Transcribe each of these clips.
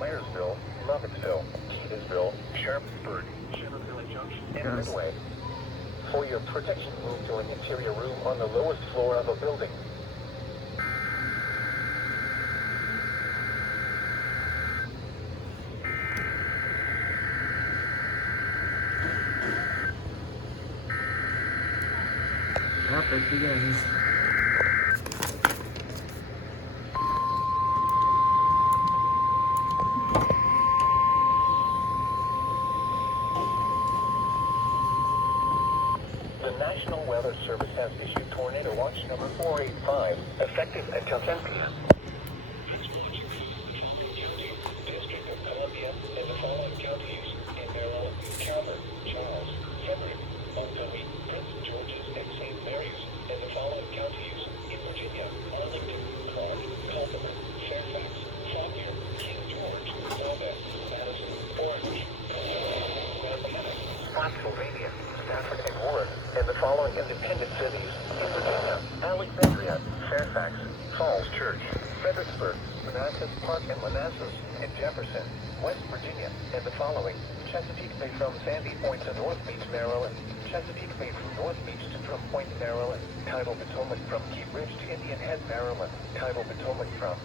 Myersville, Lovettsville, Keansville, Sharpsburg, Shenandoah Junction, and Midway. For your protection, move to an interior room on the lowest floor of a building. Yep, it begins. The National Weather Service has issued Tornado Watch number 485, effective until 10 p.m. District of Columbia and the following counties in Maryland: Calvert, Charles, Frederick, Montgomery, Prince George's, and St. Mary's, and the following counties in Virginia: Arlington, Clark, Culpeper, Fairfax, Fauquier, King George, Delbert, Madison, Orange, Rappahannock, Spotsylvania, Stafford, and Warren, and the following independent cities in Virginia: Alexandria, Fairfax, Falls Church, Fredericksburg, Manassas Park and Manassas, and Jefferson, West Virginia, and the following: Chesapeake Bay from Sandy Point to North Beach, Maryland; Chesapeake Bay from North Beach to Drum Point, Maryland; Tidal Potomac from Key Bridge to Indian Head, Maryland; Tidal Potomac from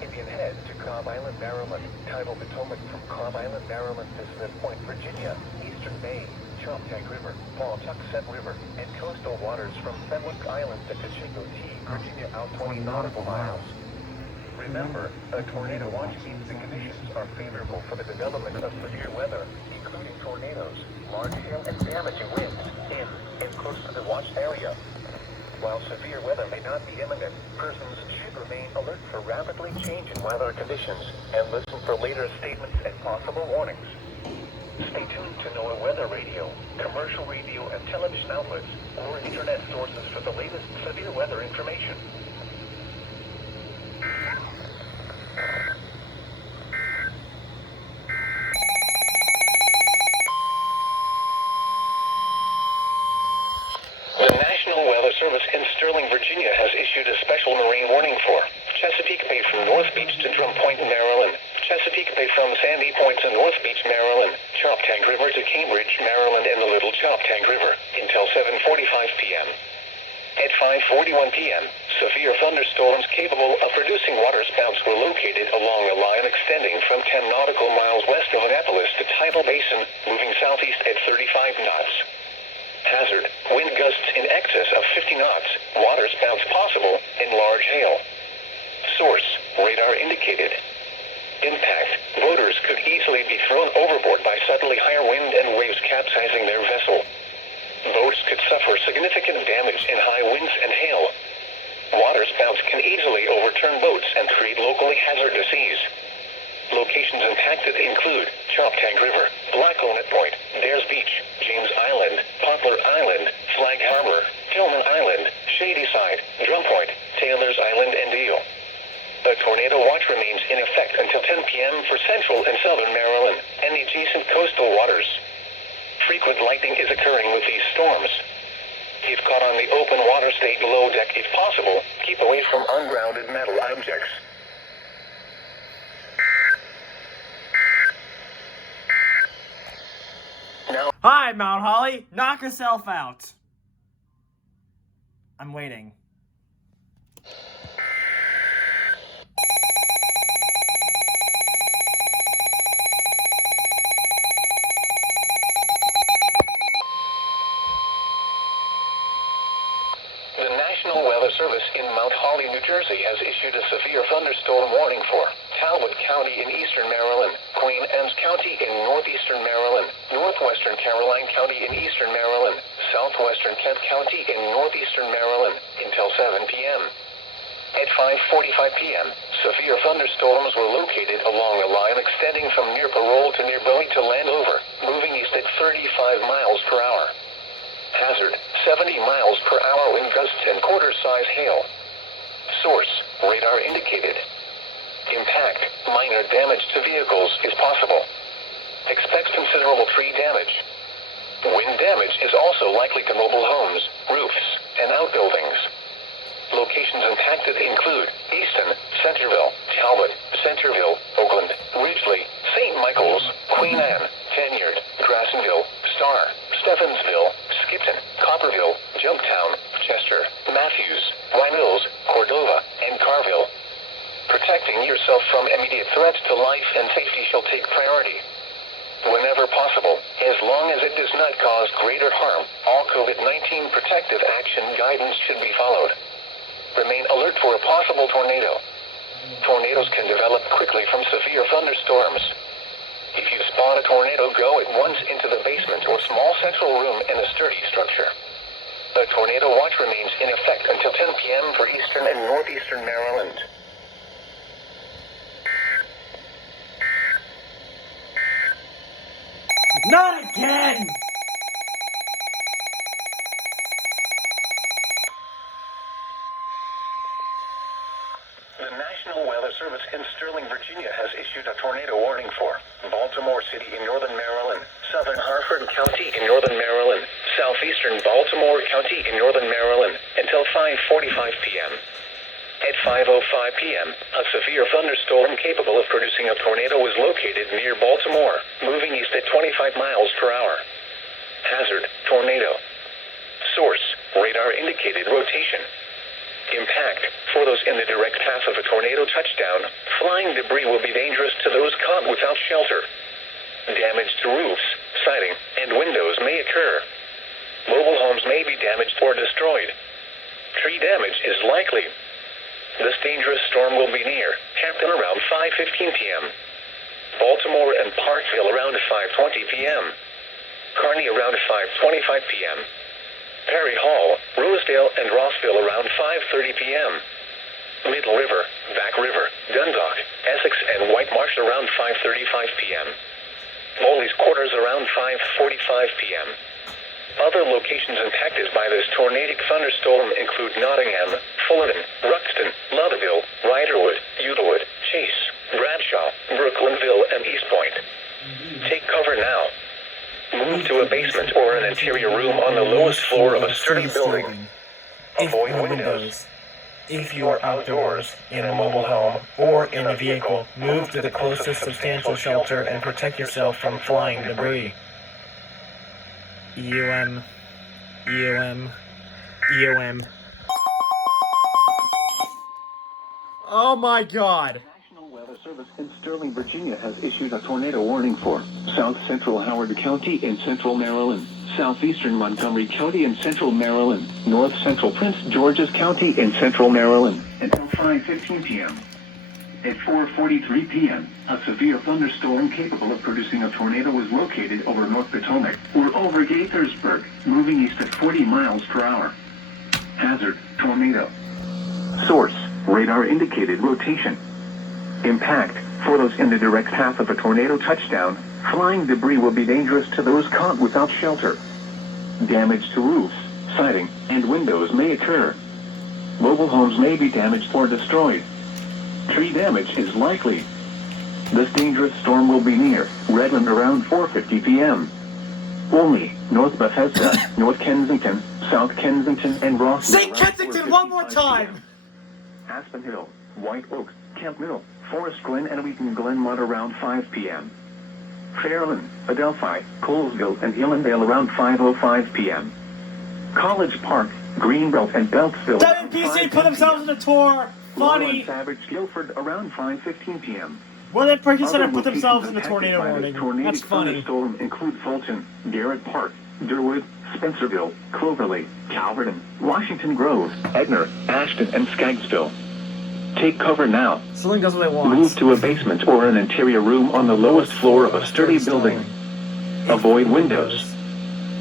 Indian Head to Cobb Island, Maryland; Tidal Potomac from Cobb Island, Maryland to Smith Point, Virginia; Eastern Bay, Choptank River, Pawtuxet River, and coastal waters from Fenwick Island to Cocheco Key, Virginia, out 20 nautical miles. Remember, a tornado watch means the conditions are favorable for the development of severe weather, including tornadoes, large hail, and damaging winds in and close to the watch area. While severe weather may not be imminent, persons should remain alert for rapidly changing weather conditions and listen for later statements and possible warnings. Stay tuned to NOAA weather radio, commercial radio and television outlets, or internet sources for the latest severe weather information. The National Weather Service in Sterling, Virginia has issued a special marine warning for Chesapeake Bay from North Beach to Drum Point, Maryland; Chesapeake Bay from Sandy Point to North Beach, Maryland; Choptank River to Cambridge, Maryland, and the Little Choptank River until 7:45 p.m. At 5:41 p.m., severe thunderstorms capable of producing waterspouts were located along a line extending from 10 nautical miles west of Annapolis to Tidal Basin, moving southeast at 35 knots. Hazard: wind gusts in excess of 50 knots, waterspouts possible, and large hail. Source: radar indicated. Impact: boaters could easily be thrown overboard by suddenly higher wind and waves capsizing their vessel. Boats could suffer significant damage in high winds and hail. Waterspouts can easily overturn boats and create locally hazardous seas. Locations impacted include Choptank River, Blacklonet Point, Dares Beach, James Island, Poplar Island, Flag Harbor, Tillman Island, Shadyside, Drum Point, Taylor's Island, and Deal. A tornado watch remains in effect until 10 p.m. for central and southern Maryland and the adjacent coastal waters. Frequent lightning is occurring with these storms. If caught on the open water, stay below deck if possible. Keep away from ungrounded metal objects. Hi, Mount Holly. Knock yourself out. I'm waiting. The National Weather Service in Mount Holly, New Jersey has issued a severe thunderstorm warning for Talbot County in eastern Maryland, Queen Anne's County in northeastern Maryland, northwestern Caroline County in eastern Maryland, southwestern Kent County in northeastern Maryland until 7 p.m. At 5:45 p.m., severe thunderstorms were located along a line extending from near Parole to near Burlington Landover, moving east at 35 miles per hour. Hazard: 70 miles per hour wind gusts and quarter-size hail. Source: radar indicated. Impact: minor damage to vehicles is possible. Expect considerable tree damage. Wind damage is also likely to mobile homes, roofs, and outbuildings. Locations impacted include Easton, Centerville, Talbot, Centerville, Oakland, Ridgeland, from immediate threats to life and safety shall take priority. Whenever possible, as long as it does not cause greater harm, all COVID-19 protective action guidance should be followed. Remain alert for a possible tornado. Tornadoes can develop quickly from severe thunderstorms. If you spot a tornado, go at once into the basement or small central room in a sturdy structure. The tornado watch remains in effect until 10 p.m. for eastern and northeastern Maryland. Not again! The National Weather Service in Sterling, Virginia has issued a tornado warning for Baltimore City in northern Maryland, southern Harford County in northern Maryland, southeastern Baltimore County in northern Maryland until 5:45 p.m. At 5:05 p.m., a severe thunderstorm capable of producing a tornado was located near Baltimore, moving east at 25 miles per hour. Hazard, tornado. Source, radar indicated rotation. Impact, for those in the direct path of a tornado touchdown, flying debris will be dangerous to those caught without shelter. Damage to roofs, siding, and windows may occur. Mobile homes may be damaged or destroyed. Tree damage is likely. This dangerous storm will be near Hampton around 5:15 p.m. Baltimore and Parkville around 5:20 p.m. Kearney around 5:25 p.m. Perry Hall, Rosedale, and Rossville around 5:30 p.m. Middle River, Back River, Dundalk, Essex, and White Marsh around 5:35 p.m. Molly's Quarters around 5:45 p.m. Other locations impacted by this tornadic thunderstorm include Nottingham, Fullerton, Ruxton, Loudonville, Riderwood, Eutawood, Chase, Bradshaw, Brooklynville, and East Point. Take cover now. Move to a basement or an interior room on the lowest floor of a sturdy building. Avoid windows. If you are outdoors, in a mobile home, or in a vehicle, move to the closest substantial shelter and protect yourself from flying debris. EOM. EOM. EOM. Oh my god. National Weather Service in Sterling, Virginia has issued a tornado warning for South Central Howard County in central Maryland, southeastern Montgomery County in central Maryland, north central Prince George's County in central Maryland until 5:15 p.m. At 4:43 p.m., a severe thunderstorm capable of producing a tornado was located over North Potomac or over Gaithersburg, moving east at 40 miles per hour. Hazard, tornado. Source, radar indicated rotation. Impact, for those in the direct path of a tornado touchdown, flying debris will be dangerous to those caught without shelter. Damage to roofs, siding, and windows may occur. Mobile homes may be damaged or destroyed. Tree damage is likely. This dangerous storm will be near Redland around 4:50 p.m. Only North Bethesda, North Kensington, South Kensington, and Rossville. Say Kensington one more time! Aspen Hill, White Oak, Camp Middle, Forest Glen, and Wheaton Glenmont around 5 p.m. Fairland, Adelphi, Colesville, and Hillendale around 5:05 p.m. College Park, Greenbelt, and Beltsville. WPC put themselves in a tour! Funny! Savage, Guilford around 5:15 p.m. Well, that Perky Center Other put themselves in the locations tornado impacted by warning. this That's funny. thunderstorm include Fulton, Garrett Park, Durwood, Spencerville, Cloverly, Calverton, Washington Grove, Edner, Ashton, and Skaggsville. Take cover now. Something does what they want. Move to a basement or an interior room on the lowest floor of a sturdy building. Avoid windows.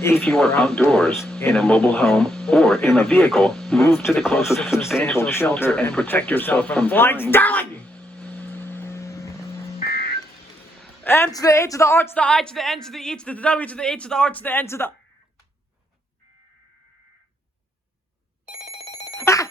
If you are outdoors, in a mobile home, or in a vehicle, move to the closest substantial shelter and protect yourself from flying. Darling! M to the A to the R to the I to the N to the E to the W to the A to the R to the N to the... Ah!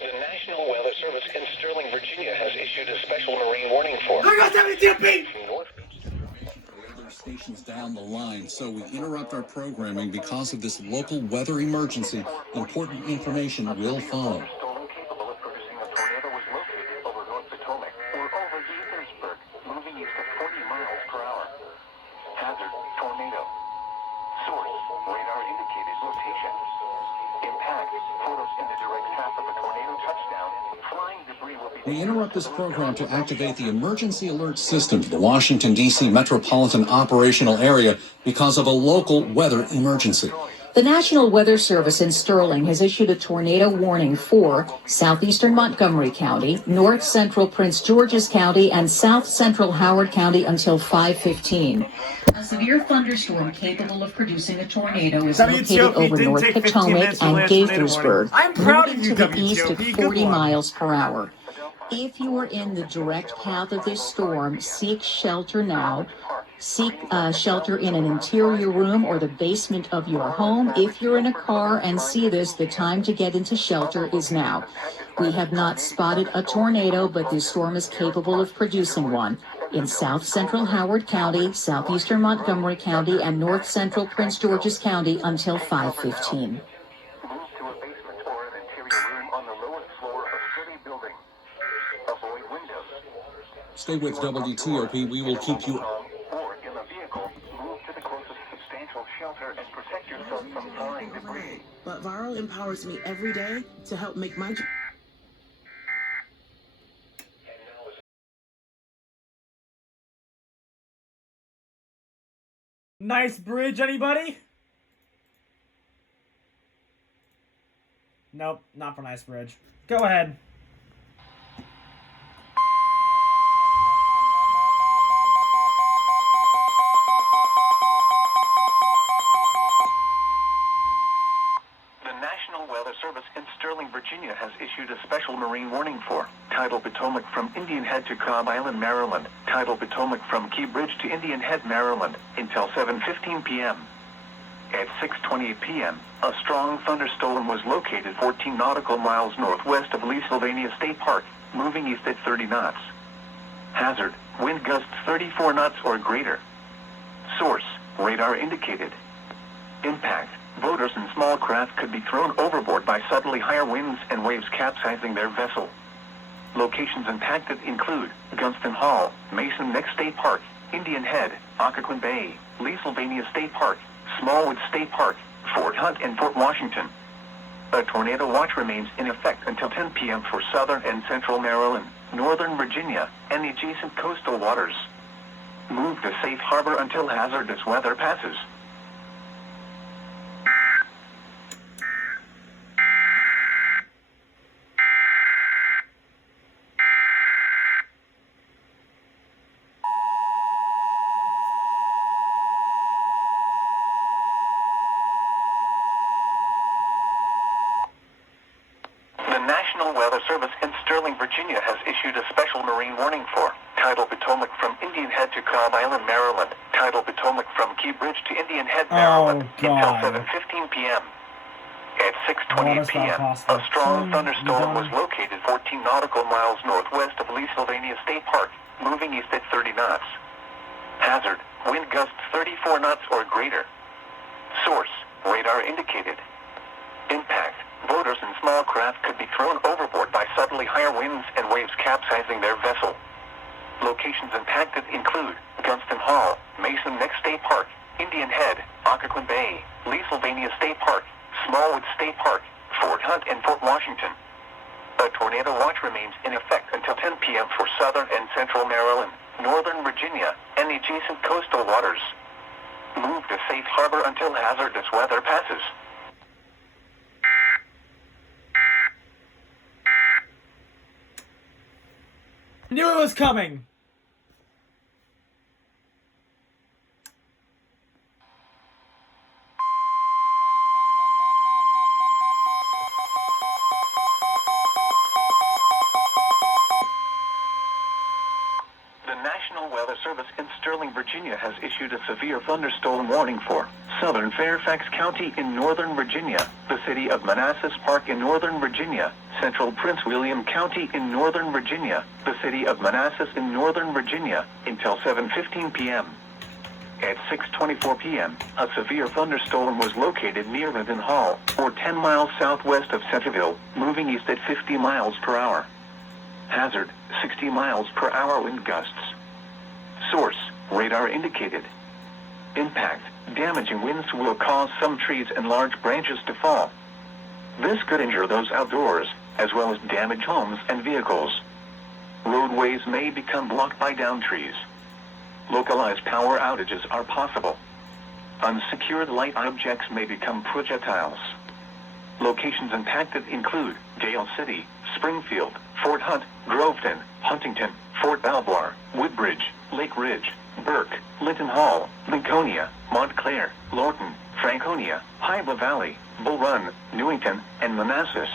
The National Weather Service in Sterling, Virginia has issued a special marine warning for Look at WTP! North Other stations down the line, so we interrupt our programming because of this local weather emergency. Important information will follow. storm capable of producing a tornado was located over North Potomac or over Gaithersburg, moving east at 40 miles per hour. tornado. Source, radar indicated location. Impact, photos in the direct path of a tornado touchdown. Flying debris will be... We interrupt this program to activate the emergency alert system to the Washington, D.C. metropolitan operational area because of a local weather emergency. The National Weather Service in Sterling has issued a tornado warning for southeastern Montgomery County, north central Prince George's County, and south central Howard County until 5:15. A severe thunderstorm capable of producing a tornado is located over North Potomac and Gaithersburg, I'm proud of moving you, to the east at WTOP. Good 40 one. miles per hour. If you are in the direct path of this storm, seek shelter now. Seek shelter in an interior room or the basement of your home. If you're in a car and see this, the time to get into shelter is now. We have not spotted a tornado, but this storm is capable of producing one in south central Howard County, southeastern Montgomery County, and north central Prince George's County until 5:15. Move to a basement or an interior room on the lowest floor of city building. Avoid windows. Stay with WTOP. We will keep you... Or in a vehicle, move to the closest substantial shelter and protect yourself from flying debris. But Varo empowers me every day to help make my... Nice bridge, anybody? Nope, not for nice bridge. Go ahead. The National Weather Service in Sterling, Virginia has issued a special marine warning for tidal Potomac from Indian Head to Cobb Island, Maryland, tidal Potomac from Key Bridge to Indian Head, Maryland, until 7:15 p.m. At 6:28 p.m., a strong thunderstorm was located 14 nautical miles northwest of Leesylvania State Park, moving east at 30 knots. Hazard, wind gusts 34 knots or greater. Source, radar indicated. Impact, boaters and small craft could be thrown overboard by suddenly higher winds and waves capsizing their vessel. Locations impacted include Gunston Hall, Mason Neck State Park, Indian Head, Occoquan Bay, Leesylvania State Park, Smallwood State Park, Fort Hunt, and Fort Washington. A tornado watch remains in effect until 10 p.m. for southern and central Maryland, northern Virginia, and the adjacent coastal waters. Move to safe harbor until hazardous weather passes. The National Weather Service in Sterling, Virginia has issued a special marine warning for tidal Potomac from Indian Head to Cobb Island, Maryland, tidal Potomac from Key Bridge to Indian Head, Maryland, until 7:15 p.m. At 6:28 p.m., a strong thunderstorm was located 14 nautical miles northwest of Leesylvania State Park, moving east at 30 knots. Hazard, wind gusts 34 knots or greater. Source, radar indicated. Impact, boaters and small craft could be thrown overboard by suddenly higher winds and waves capsizing their vessel. Locations impacted include Gunston Hall, Mason Neck State Park, Indian Head, Occoquan Bay, Leesylvania State Park, Smallwood State Park, Fort Hunt, and Fort Washington. A tornado watch remains in effect until 10 p.m. for southern and central Maryland, northern Virginia, and the adjacent coastal waters. Move to safe harbor until hazardous weather passes. Knew it was coming. The National Weather Service in Sterling, Virginia has issued a severe thunderstorm warning for southern Fairfax County in northern Virginia, the city of Manassas Park in northern Virginia, central Prince William County in northern Virginia, the city of Manassas in northern Virginia, until 7:15 p.m. At 6:24 p.m., a severe thunderstorm was located near Linden Hall, or 10 miles southwest of Centerville, moving east at 50 miles per hour. Hazard, 60 miles per hour wind gusts. Source, radar indicated. Impact, damaging winds will cause some trees and large branches to fall. This could injure those outdoors, as well as damage homes and vehicles. Roadways may become blocked by downed trees. Localized power outages are possible. Unsecured light objects may become projectiles. Locations impacted include Gale City, Springfield, Fort Hunt, Groveton, Huntington, Fort Belvoir, Woodbridge, Lake Ridge, Burke, Linton Hall, Lincolnia, Montclair, Lorton, Franconia, Hyba Valley, Bull Run, Newington, and Manassas.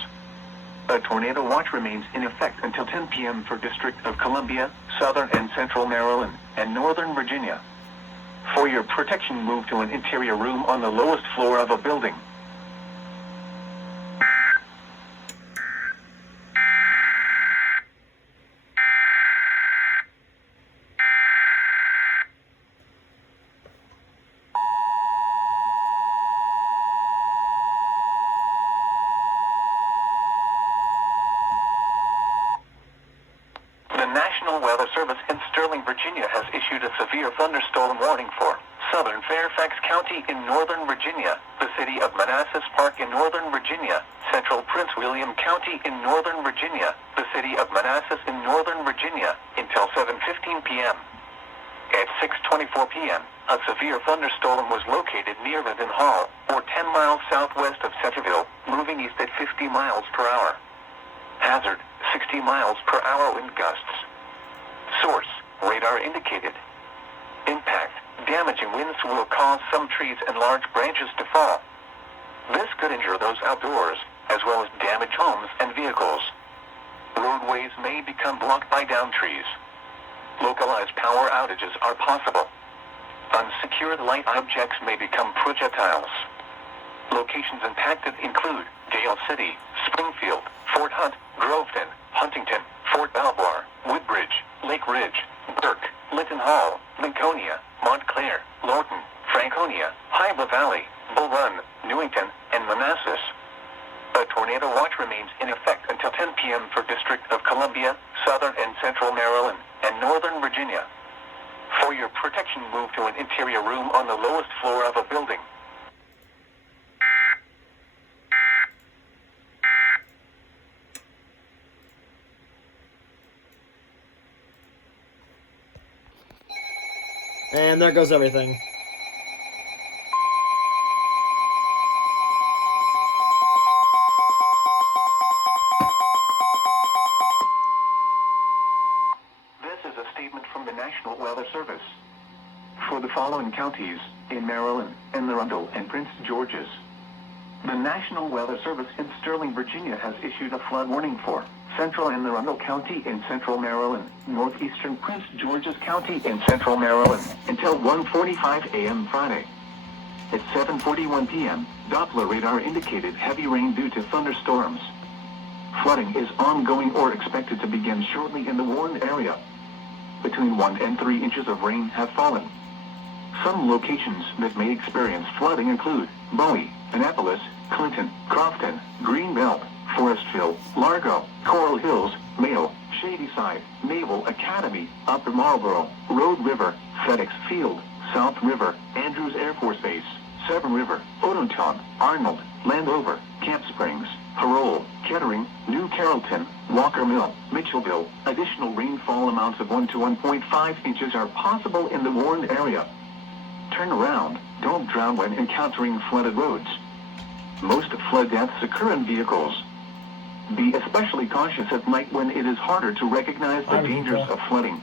A tornado watch remains in effect until 10 p.m. for District of Columbia, Southern and Central Maryland, and Northern Virginia. For your protection, move to an interior room on the lowest floor of a building. The National Weather Service in Sterling, Virginia has issued a severe thunderstorm warning for southern Fairfax County in northern Virginia, the city of Manassas Park in northern Virginia, central Prince William County in northern Virginia, the city of Manassas in northern Virginia, until 7:15 p.m. At 6:24 p.m., a severe thunderstorm was located near Linton Hall, or 10 miles southwest of Centerville, moving east at 50 miles per hour. Hazard, 60 miles per hour wind gusts. Source, radar indicated. Impact, damaging winds will cause some trees and large branches to fall. This could injure those outdoors, as well as damage homes and vehicles. Roadways may become blocked by downed trees. Localized power outages are possible. Unsecured light objects may become projectiles. Locations impacted include Gale City, Springfield, Fort Hunt, Groveton, Huntington, Fort Belvoir, Woodbridge, Lake Ridge, Burke, Linton Hall, Lincolnia, Montclair, Lorton, Franconia, Hyba Valley, Bull Run, Newington, and Manassas. A tornado watch remains in effect until 10 p.m. for District of Columbia, Southern and Central Maryland, and Northern Virginia. For your protection, move to an interior room on the lowest floor of a building. And there goes everything. This is a statement from the National Weather Service. For the following counties, in Maryland, Anne Arundel, and Prince George's, the National Weather Service in Sterling, Virginia has issued a flood warning for Central Anne Arundel County in Central Maryland, Northeastern Prince George's County in Central Maryland, until 1:45 a.m. Friday. At 7:41 p.m., Doppler radar indicated heavy rain due to thunderstorms. Flooding is ongoing or expected to begin shortly in the warned area. Between 1 and 3 inches of rain have fallen. Some locations that may experience flooding include Bowie, Annapolis, Clinton, Crofton, Greenbelt, Forestville, Largo, Coral Hills, Mayo, Shadyside, Naval Academy, Upper Marlboro, Road River, FedEx Field, South River, Andrews Air Force Base, Severn River, Odenton, Arnold, Landover, Camp Springs, Parole, Kettering, New Carrollton, Walker Mill, Mitchellville. Additional rainfall amounts of 1 to 1.5 inches are possible in the warned area. Turn around, don't drown when encountering flooded roads. Most flood deaths occur in vehicles. Be especially cautious at night when it is harder to recognize the dangers of flooding.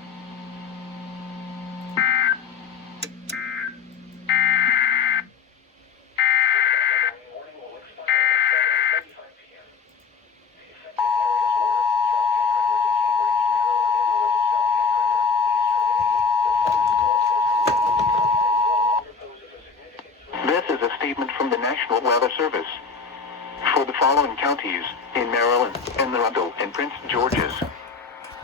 This is a statement from the National Weather Service. For the following counties, in Maryland, Anne Arundel, and Prince George's,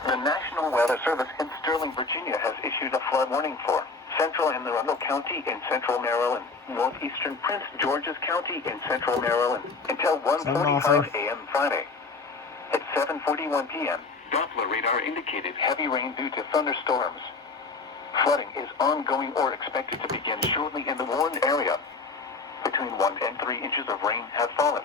the National Weather Service in Sterling, Virginia has issued a flood warning for Central Anne Arundel County in Central Maryland, Northeastern Prince George's County in Central Maryland, until 1:45 a.m. Friday. At 7:41 p.m., Doppler radar indicated heavy rain due to thunderstorms. Flooding is ongoing or expected to begin shortly in the warned area. between 1 and 3 inches of rain have fallen.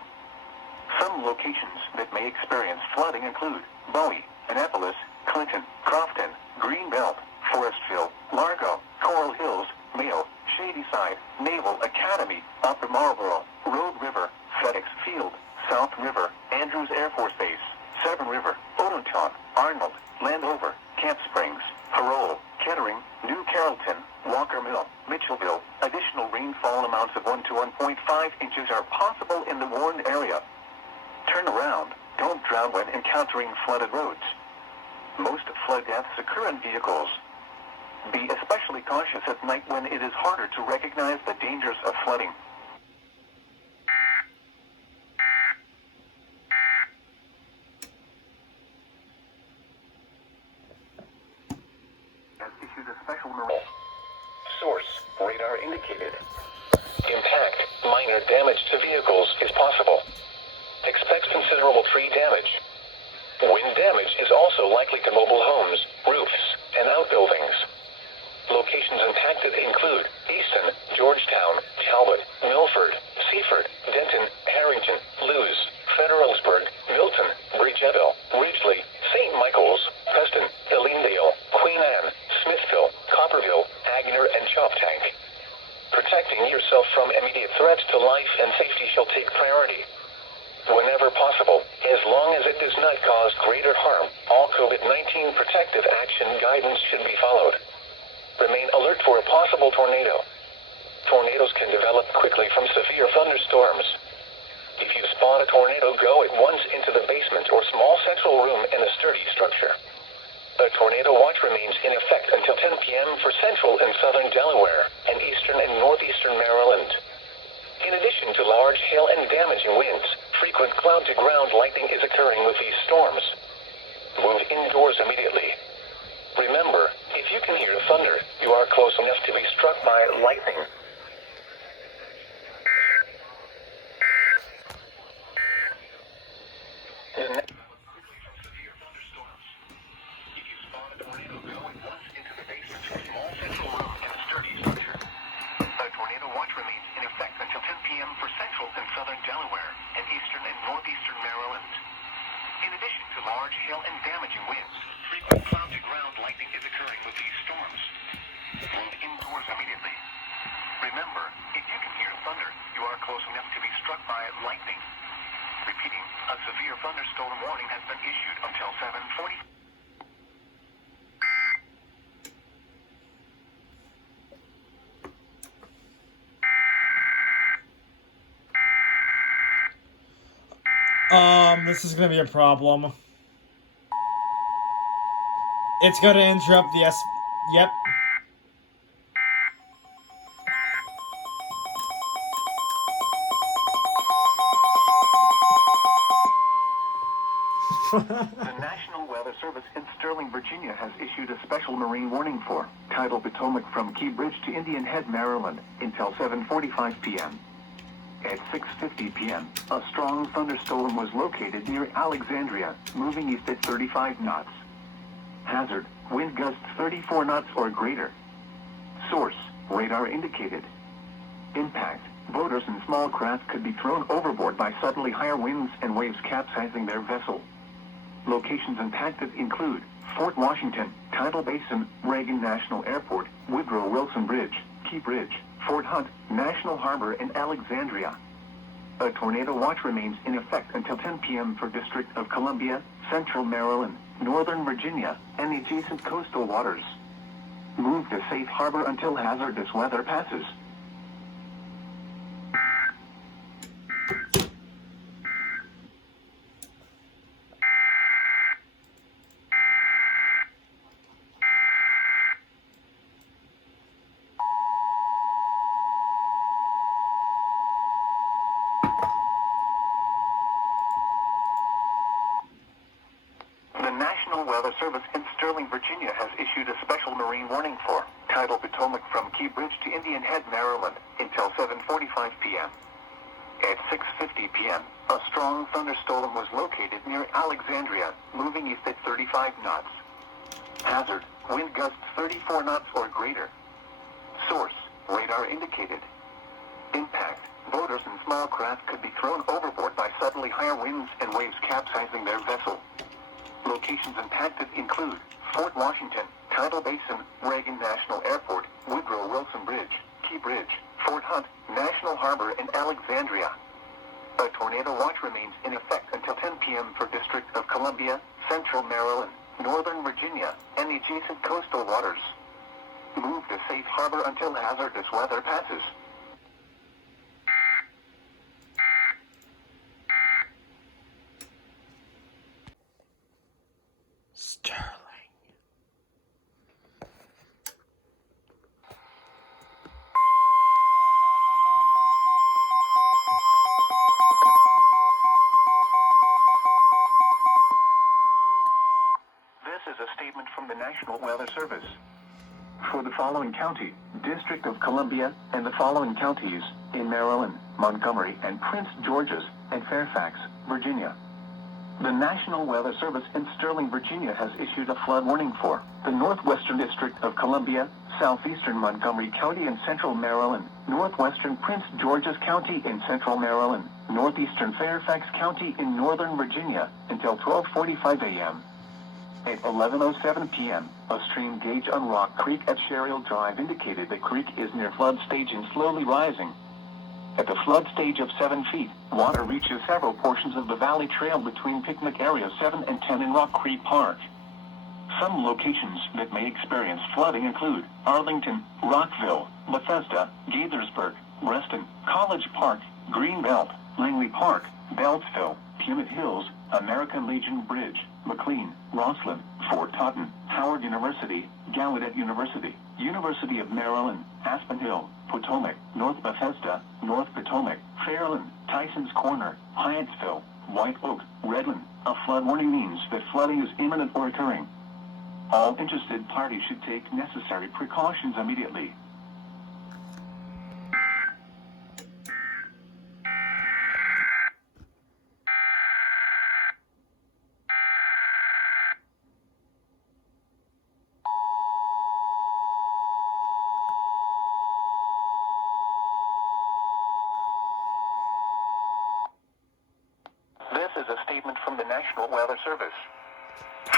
Some locations that may experience flooding include Bowie, Annapolis, Clinton, Crofton, Greenbelt, Forestville, Largo, Coral Hills, Mayo, Shadyside, Naval Academy, Upper Marlboro, Road River, FedEx Field, South River, Andrews Air Force Base, Severn River, Odenton, Arnold, Landover, Camp Springs, Parole, Kettering, New Carrollton, Walker Mill, Mitchellville. Additional rainfall amounts of 1 to 1.5 inches are possible in the warned area. Turn around. Don't drown when encountering flooded roads. Most flood deaths occur in vehicles. Be especially cautious at night when it is harder to recognize the dangers of flooding. Has issued a special marine. Source, radar indicated. Impact, minor damage to vehicles is possible. Expect considerable tree damage. Wind damage is also likely to mobile homes, roofs, and outbuildings. Locations impacted include Easton, Georgetown, Talbot, Milford, Seaford, Denton, Harrington, Lewes, Federalsburg, Milton, Bridgettville, Ridgely, St. Michael's, Preston, Elendale, Queen Anne, Smithville, Copperville, Agner, and Choptank. Protecting yourself from immediate threats to life and safety shall take priority. Whenever possible, as long as it does not cause greater harm, all COVID-19 protective action guidance should be followed. Remain alert for a possible tornado. Tornadoes can develop quickly from severe thunderstorms. If you spot a tornado, go at once into the basement or small central room in a sturdy structure. A tornado watch remains in effect until 10 p.m. for central and southern Delaware and eastern and northeastern Maryland. In addition to large hail and damaging winds, frequent cloud-to-ground lightning is occurring with these storms. Move indoors immediately. Remember, if you can hear thunder, you are close enough to be struck by lightning. A tornado watch remains in effect until 10 p.m. for central and southern Delaware and eastern and northeastern Maryland. In addition to large hail and damaging winds, frequent cloud-to-ground lightning is occurring with these storms. Move indoors immediately. Remember, if you can hear thunder, you are close enough to be struck by lightning. Repeating, a severe thunderstorm warning has been issued until 7:40. This is gonna be a problem. It's gonna interrupt the Yep. The National Weather Service in Sterling, Virginia has issued a special marine warning for tidal Potomac from Key Bridge to Indian Head, Maryland, until 7:45 p.m. At 6:50 p.m., a strong thunderstorm was located near Alexandria, moving east at 35 knots. Hazard, wind gusts 34 knots or greater. Source, radar indicated. Impact, boaters and small craft could be thrown overboard by suddenly higher winds and waves capsizing their vessel. Locations impacted include Fort Washington, Tidal Basin, Reagan National Airport, Woodrow Wilson Bridge, Key Bridge, Fort Hunt, National Harbor, and Alexandria. A tornado watch remains in effect until 10 p.m. for District of Columbia, Central Maryland, Northern Virginia, and the adjacent coastal waters. Move to safe harbor until hazardous weather passes. The National Weather Service in Sterling, Virginia has issued a special marine warning for tidal Potomac from Key Bridge to Indian Head, Maryland, until 7:45 p.m. At 6:50 p.m., a strong thunderstorm was located near Alexandria, moving east at 35 knots. Hazard, wind gusts 34 knots or greater. Source, radar indicated. Impact, boaters sailors and small craft could be thrown overboard by suddenly higher winds and waves capsizing their vessel. Locations impacted include Fort Washington, Tidal Basin, Reagan National Airport, Woodrow Wilson Bridge, Key Bridge, Fort Hunt, National Harbor, and Alexandria. A tornado watch remains in effect until 10 p.m. for District of Columbia, Central Maryland, Northern Virginia, and the adjacent coastal waters. Move to safe harbor until hazardous weather passes. Sterling. This is a statement from the National Weather Service. For the following county, District of Columbia, and the following counties in Maryland, Montgomery, and Prince George's, and Fairfax, Virginia. The National Weather Service in Sterling, Virginia has issued a flood warning for the Northwestern District of Columbia, Southeastern Montgomery County in Central Maryland, Northwestern Prince George's County in Central Maryland, Northeastern Fairfax County in Northern Virginia until 12:45 a.m. At 11:07 p.m., a stream gauge on Rock Creek at Sherrill Drive indicated the creek is near flood stage and slowly rising. At the flood stage of 7 feet, water reaches several portions of the valley trail between picnic areas 7 and 10 in Rock Creek Park. Some locations that may experience flooding include Arlington, Rockville, Bethesda, Gaithersburg, Reston, College Park, Greenbelt, Langley Park, Beltsville, Puget Hills, American Legion Bridge, McLean, Roslyn, Fort Totten, Howard University, Gallaudet University, University of Maryland, Aspen Hill, Potomac, North Bethesda, North Potomac, Fairland, Tyson's Corner, Hyattsville, White Oak, Redland. A flood warning means that flooding is imminent or occurring. All interested parties should take necessary precautions immediately. This is a statement from the National Weather Service.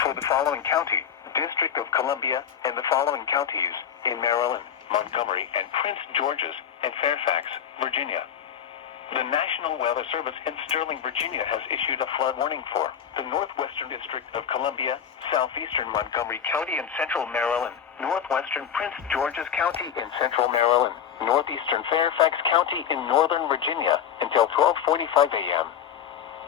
For the following county, District of Columbia, and the following counties in Maryland, Montgomery, and Prince George's, and Fairfax, Virginia. The National Weather Service in Sterling, Virginia has issued a flood warning for the Northwestern District of Columbia, Southeastern Montgomery County in Central Maryland, Northwestern Prince George's County in Central Maryland, Northeastern Fairfax County in Northern Virginia until 12:45 a.m.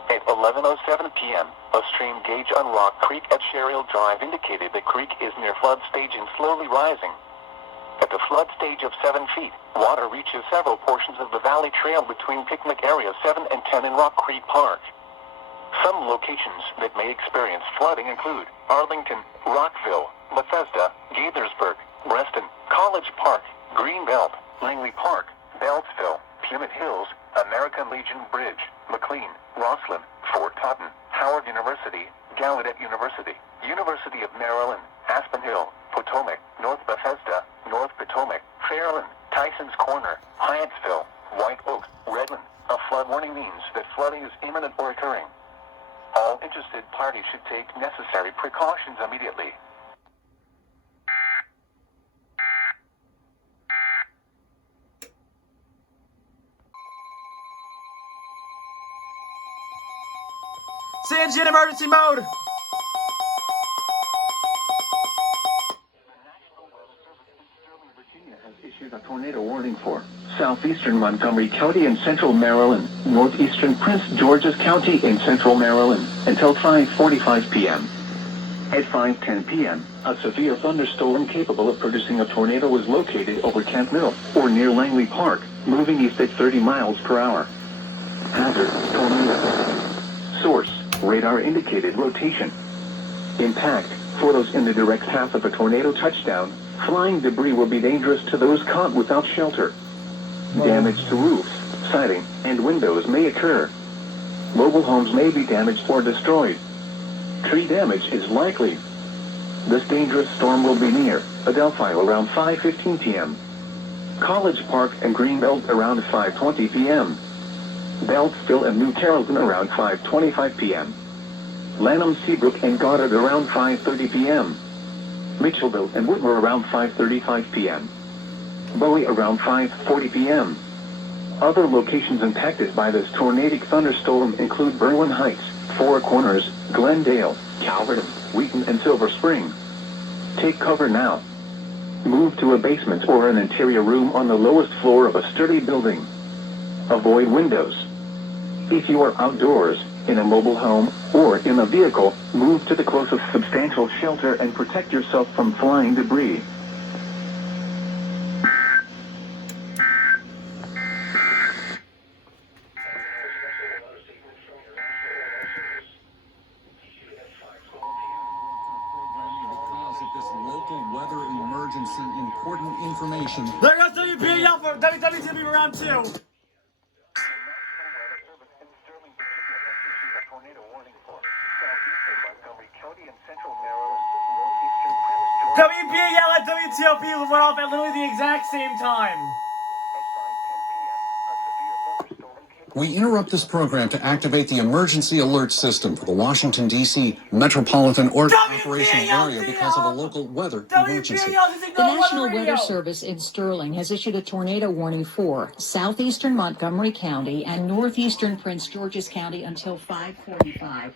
At 11:07 p.m., a stream gauge on Rock Creek at Sherrill Drive indicated the creek is near flood stage and slowly rising. At the flood stage of 7 feet, water reaches several portions of the valley trail between picnic areas 7 and 10 in Rock Creek Park. Some locations that may experience flooding include Arlington, Rockville, Bethesda, Gaithersburg, Reston, College Park, Greenbelt, Langley Park, Beltsville, Puget Hills, American Legion Bridge, McLean, Roslyn, Fort Totten, Howard University, Gallaudet University, University of Maryland, Aspen Hill, Potomac, North Bethesda, North Potomac, Fairland, Tyson's Corner, Hyattsville, White Oak, Redland. A flood warning means that flooding is imminent or occurring. All interested parties should take necessary precautions immediately. CNG in emergency mode! Issued a tornado warning for southeastern Montgomery County in central Maryland, northeastern Prince George's County in central Maryland, until 5:45 p.m. At 5:10 p.m., a severe thunderstorm capable of producing a tornado was located over Camp Mill, or near Langley Park, moving east at 30 miles per hour. Hazard, tornado. Source, radar indicated rotation. Impact, photos in the direct path of a tornado touchdown. Flying debris will be dangerous to those caught without shelter. Damage to roofs, siding, and windows may occur. Mobile homes may be damaged or destroyed. Tree damage is likely. This dangerous storm will be near Adelphi around 5:15 p.m. College Park and Greenbelt around 5:20 p.m. Beltsville and New Carrollton around 5:25 p.m. Lanham, Seabrook, and Goddard around 5:30 p.m. Mitchellville and Woodmore around 5:35 p.m. Bowie around 5:40 p.m. Other locations impacted by this tornadic thunderstorm include Berwyn Heights, Four Corners, Glendale, Calverton, Wheaton, and Silver Spring. Take cover now. Move to a basement or an interior room on the lowest floor of a sturdy building. Avoid windows. If you are outdoors, in a mobile home, or in a vehicle, move to the closest substantial shelter and protect yourself from flying debris. Because of this local weather emergency, important information. There goes WPAL for WWTV round 2. WPAL and WTOP went off at literally the exact same time. We interrupt this program to activate the emergency alert system for the Washington, D.C. metropolitan or operational area because of a local weather emergency. The National Weather Service in Sterling has issued a tornado warning for southeastern Montgomery County and northeastern Prince George's County until 5:45.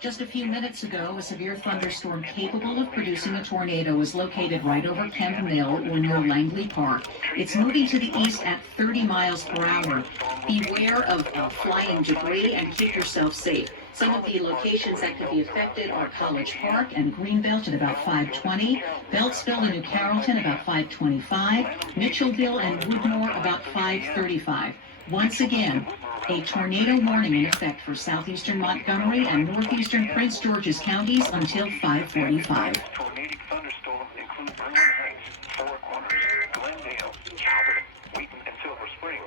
Just a few minutes ago, a severe thunderstorm capable of producing a tornado was located right over Kemp Mill or near Langley Park. It's moving to the east at 30 miles per hour. Beware of flying debris and keep yourself safe. Some of the locations that could be affected are College Park and Greenbelt at about 5:20, Beltsville and New Carrollton about 5:25, Mitchellville and Woodmore about 5:35. Once again, a tornado warning in effect for southeastern Montgomery and northeastern Prince George's counties until 5:45. Tornadic thunderstorms include Berwyn Heights, Four Corners, Glendale, Calverton, Wheaton, and Silver Spring.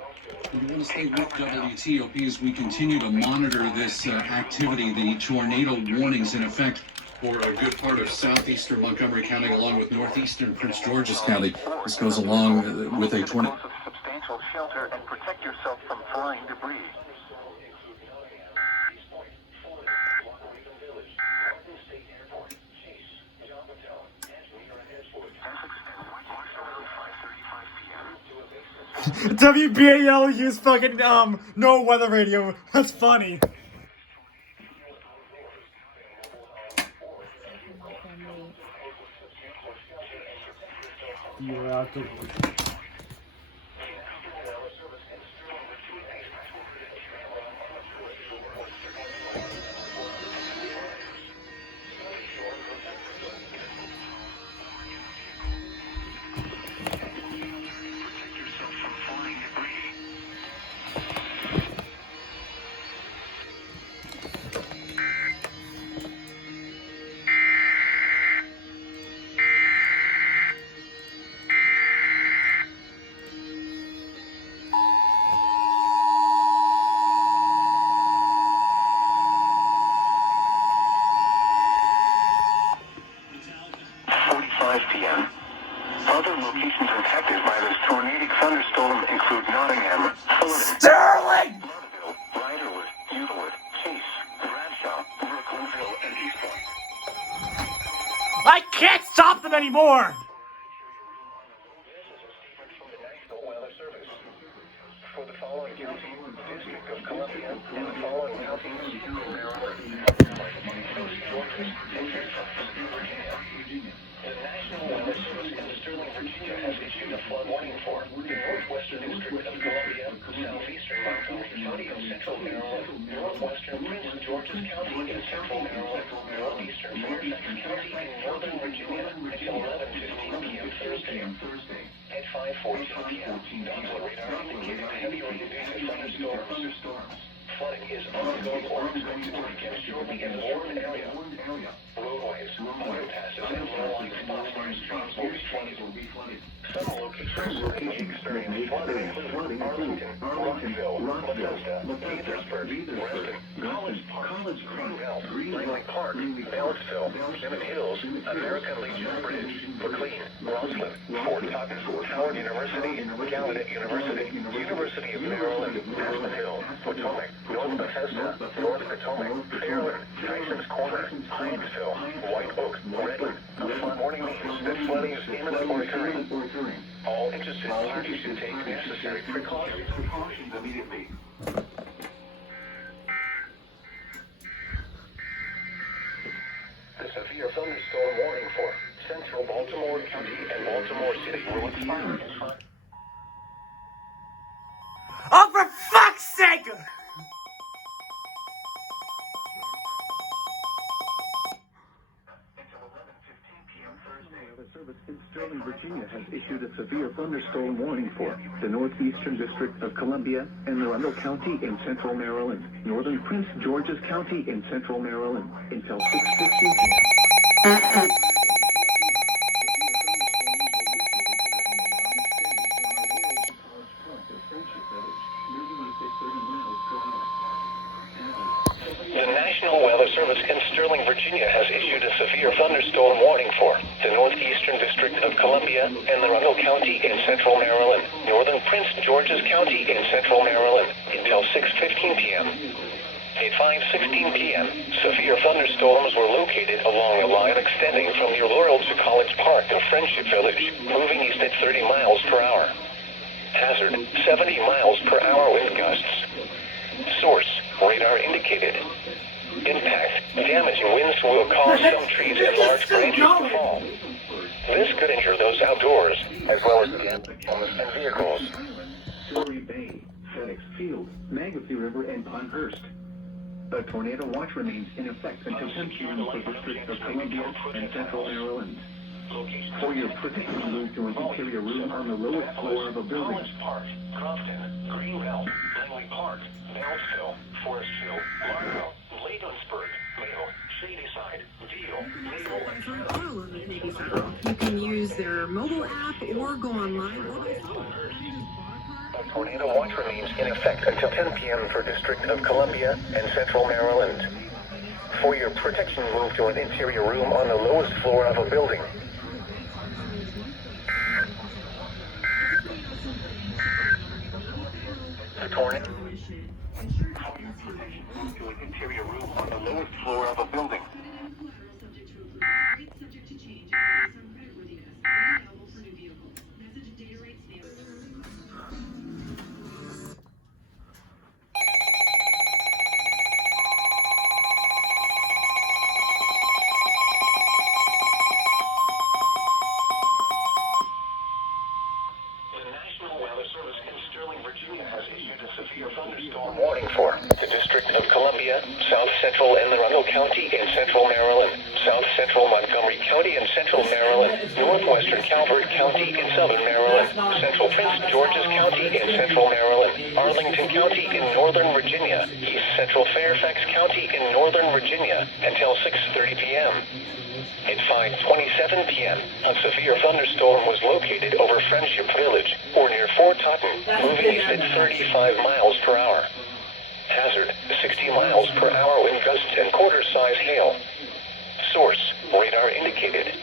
We want to stay with WTOP as we continue to monitor this activity, the tornado warnings in effect for a good part of southeastern Montgomery County along with northeastern Prince George's County. This goes along with a tornado. Substantial shelter and protect yourself from flying debris. WPAL use fucking no weather radio. That's funny. p.m. Other locations impacted by this tornadic thunderstorm include Nottingham, Fulton, Sterling! Lauderdale, Riderwood, Euclid, Chase, Bradshaw, Brooklynsville, and East Point. I can't stop them anymore! National Weather Service. For the following counties, District of Columbia, and the following counties, Maryland, Prince George's, and Virginia. The National Weather Service in Sterling, Virginia has issued a flood warning for the northwestern District of Columbia, southeastern Montgomery County and central Maryland, northwestern Prince George's County and central Maryland, northeastern Fairfax County and northern Virginia until 11:15 p.m. Thursday. At 5:14 p.m., Doppler radar indicated heavy rain due to thunderstorms. Flooding is ongoing or expected to begin shortly in the Warren area. Roadways, underpasses, and low-lying spots near streams will be flooded. Some locations may experience flooding include Arlington, Rockville, Bethesda, Gaithersburg, Reston, College Park, Greenbelt, Langley Park, Beltsville, Emmett Hills, American Legion Bridge, McLean, Roslyn, Fort Totten, Howard University, Gallaudet University, University of Maryland, Aspen Hill, Potomac, North Bethesda, North Potomac, Fairland, Tyson's Corner, Hinesville, White Oak, Redland. A flood warning means that flooding is imminent or occurring. All interested parties should take necessary precautions. Immediately. The severe thunderstorm warning for central Baltimore County and Baltimore City will expire. Oh, for fuck's sake! Weather Service in Sterling, Virginia has issued a severe thunderstorm warning for the northeastern district of Columbia, Anne Arundel County in central Maryland, northern Prince George's County in central Maryland, until 6:15 p.m. The National Weather Service in Sterling, Virginia has issued a severe thunderstorm warning for the northeastern district of Columbia, Anne Arundel County in central Maryland, northern Prince George's County in central Maryland, until 6:15 p.m. At 5:16 p.m., severe thunderstorms were located along a line extending from near Laurel to College Park to Friendship Village, moving east at 30 miles per hour. Hazard, 70 miles per hour wind gusts. Source, radar indicated. Impact, damaging winds will cause some trees and large branches to fall. This could injure those outdoors, as well as the homes and vehicles. Story Bay, FedEx Field, Manistee River, and Pinehurst. A tornado watch remains in effect until 10 p.m. for the District of Columbia and Central Maryland. For your protection, move to an interior room on the lowest floor of a building. College Park, Crofton, Greenbelt, Langley Park, Beltsville, Forestville, Largo, Bladensburg, Mayo, Shadyside, Deal, You can use their mobile app or go online or by phone. A tornado watch remains in effect until 10 p.m. for District of Columbia and Central Maryland. For your protection, move to an interior room on the lowest floor of a building. The tornado. For your protection, move to an interior room on the lowest floor of a building. Thunderstorm warning for the District of Columbia, South Central Anne Arundel County in Central Maryland, South Central Montgomery County in Central Maryland, Northwestern Calvert County in Southern Maryland, Central Prince George's County in Central Maryland, Arlington County in Northern Virginia, East Central Fairfax County in Northern Virginia until 6:30 p.m. At 5:27 p.m., a severe thunderstorm was located over Friendship Village, or near Fort Totten, moving east at 35 miles per hour. Hazard, 60 miles per hour wind gusts and quarter-size hail. Source, radar indicated.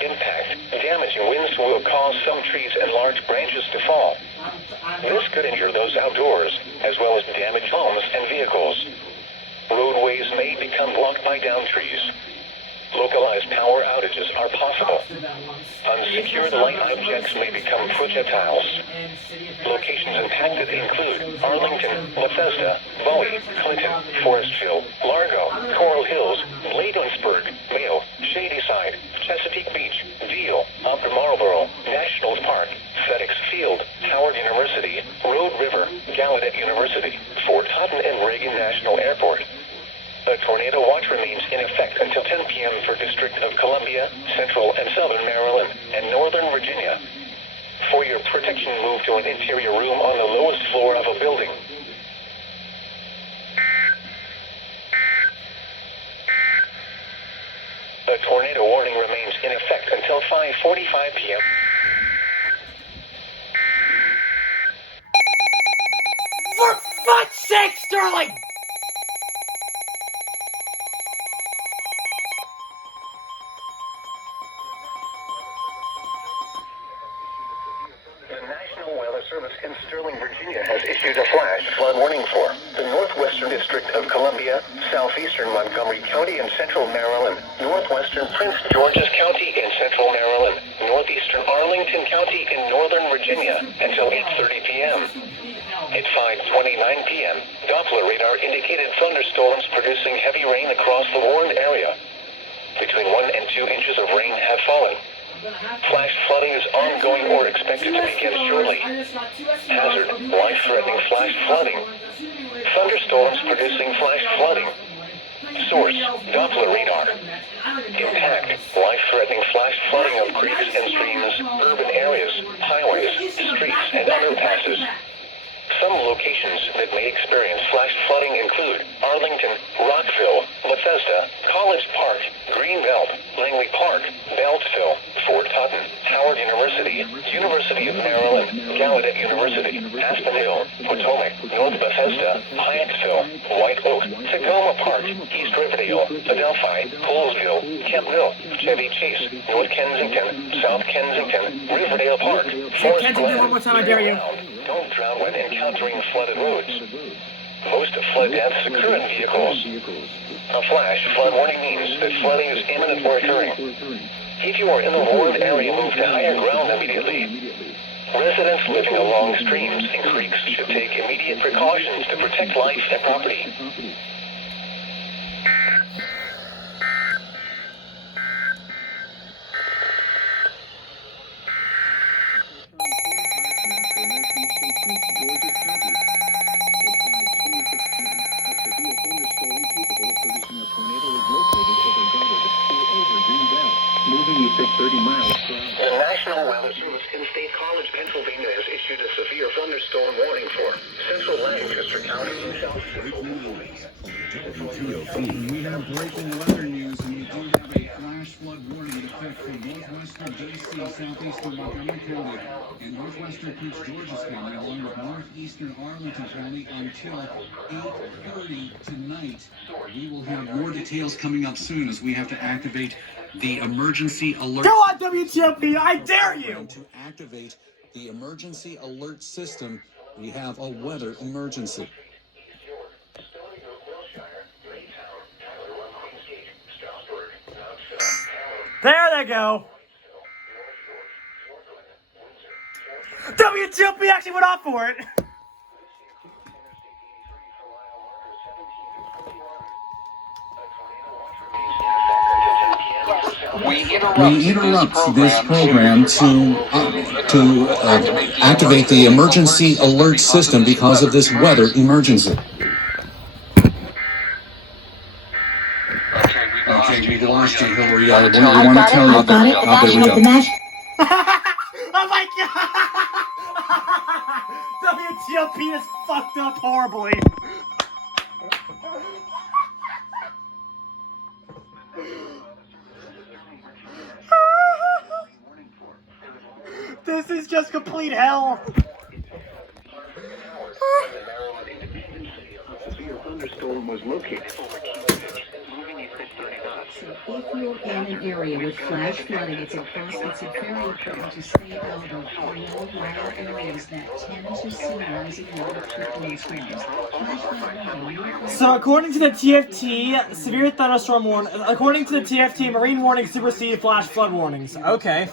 Impact, damaging winds will cause some trees and large branches to fall. This could injure those outdoors, as well as damage homes and vehicles. Roadways may become blocked by downed trees. Localized power outages are possible. Unsecured light objects may become projectiles. Locations impacted include Arlington, Bethesda, Bowie, Clinton, Forestville, Largo, Coral Hills, Bladensburg, Mayo, Shadyside, Chesapeake Beach, Deal, Upper Marlboro, National Park, FedEx Field, Howard University, Road River, Gallaudet University, Fort Totten and Reagan National Airport. A tornado watch remains in effect until 10 p.m. for District of Columbia, Central and Southern Maryland, and Northern Virginia. For your protection, move to an interior room on the lowest floor of a building. A tornado warning remains in effect until 5:45 p.m. For fuck's sake, Sterling! The National Weather Service in Sterling, Virginia Virginia has issued a flash flood warning for the northwestern district of Columbia, southeastern Montgomery County in central Maryland, northwestern Prince George's County in central Maryland, northeastern Arlington County in northern Virginia until 8:30 p.m. At 5:29 p.m., Doppler radar indicated thunderstorms producing heavy rain across the warned area. Between 1 and 2 inches of rain have fallen. Flash flooding is ongoing or expected to begin shortly. Hazard, life-threatening flash flooding. Thunderstorms producing flash flooding. Source, Doppler radar. Impact, life-threatening flash flooding of creeks and streams, urban areas, highways, streets, and underpasses. Some locations that may experience flash flooding include Arlington, Rockville, Bethesda, College Park, Greenbelt, Langley Park, Beltsville, Fort Totten, Howard University, University of Maryland, Gallaudet University, Aspen Hill, Potomac, North Bethesda, Hyattsville, White Oak, Tacoma Park, East Riverdale, Adelphi, Colesville, Kempville, Chevy Chase, North Kensington, South Kensington, Riverdale Park, Forest Glen. One more time, I dare you. Don't drown when encountering flooded roads. Most flood deaths occur in vehicles. A flash flood warning means that flooding is imminent or occurring. If you are in the warned area, move to higher ground immediately. Residents living along streams and creeks should take immediate precautions to protect life and property. The National Weather Service in State College, Pennsylvania has issued a severe thunderstorm warning for central Lancaster County and south. We have breaking weather news, and we do have a flash flood warning in effect for northwestern D.C., southeastern Montgomery County, and northwestern Prince George's County, along with northeastern Arlington County until 8:30 tonight. We will have more details coming up soon as we have to activate the emergency alert. Go on, WTOP, I dare you! To activate the emergency alert system, we have a weather emergency. There they go. WTOP actually went off for it. We interrupt this program to activate the emergency alert system because of this weather emergency. Okay, we lost you, Hillary. We want to tell you Got it. there we go. Oh my god! WTOP is fucked up horribly. This is just complete hell. A severe thunderstorm was located over Key Ridge, moving east at 30 knots. If you're in an area with flash flooding, it's very important to stay out of low-lying areas that tend to see rising water quickly in storms. Flash flooding. So according to the TFT, severe thunderstorm warning. According to the TFT, marine warnings supersede flash flood warnings. Okay.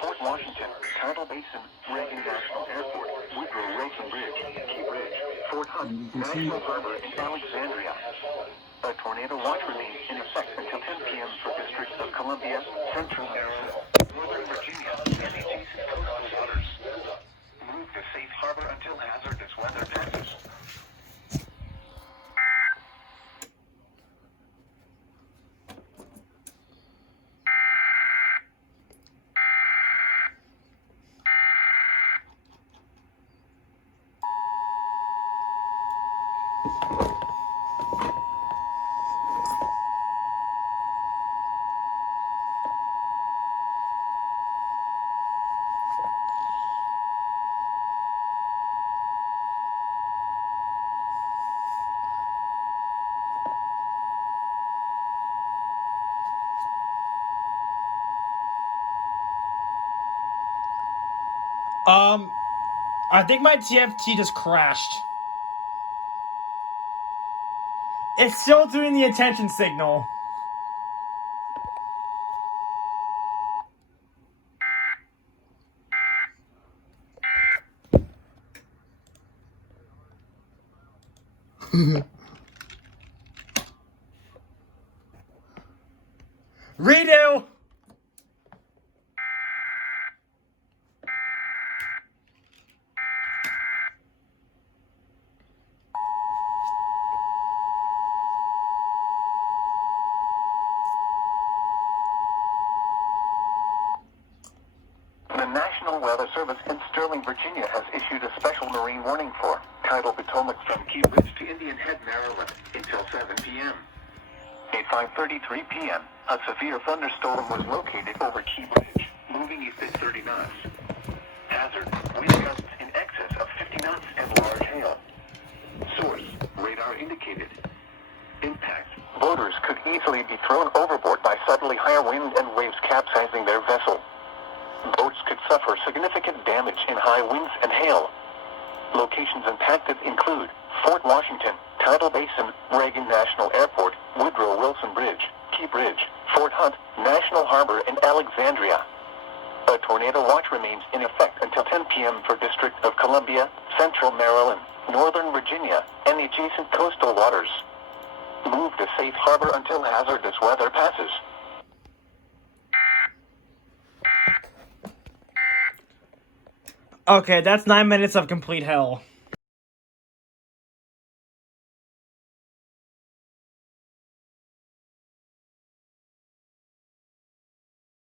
Fort Washington, Tidal Basin, Reagan National Airport, Woodrow Wilson Bridge, Key Bridge, Fort Hunt, National Harbor, and Alexandria. A tornado watch remains in effect until 10 p.m. for districts of Columbia, Central Maryland, Northern Virginia, and adjacent coastal waters. Move to safe harbor until hazardous weather passes. I think my TFT just crashed. It's still doing the attention signal. Redo! The National Weather Service in Sterling, Virginia has issued a special marine warning for tidal Potomac from Key Bridge to Indian Head, Maryland until 7 p.m. At 5:33 p.m., a severe thunderstorm was located over Key Bridge, moving east at 30 knots. Hazard, wind gusts in excess of 50 knots and large hail. Source, radar indicated. Impact, boaters could easily be thrown overboard by suddenly higher wind and waves capsizing their vessel. Boats could suffer significant damage in high winds and hail. Locations impacted include Fort Washington, Tidal Basin, Reagan National Airport, Woodrow Wilson Bridge, Key Bridge, Fort Hunt, National Harbor, and Alexandria. A tornado watch remains in effect until 10 p.m. for District of Columbia, Central Maryland, Northern Virginia, and the adjacent coastal waters. Move to safe harbor until hazardous weather passes. Okay, that's 9 minutes of complete hell.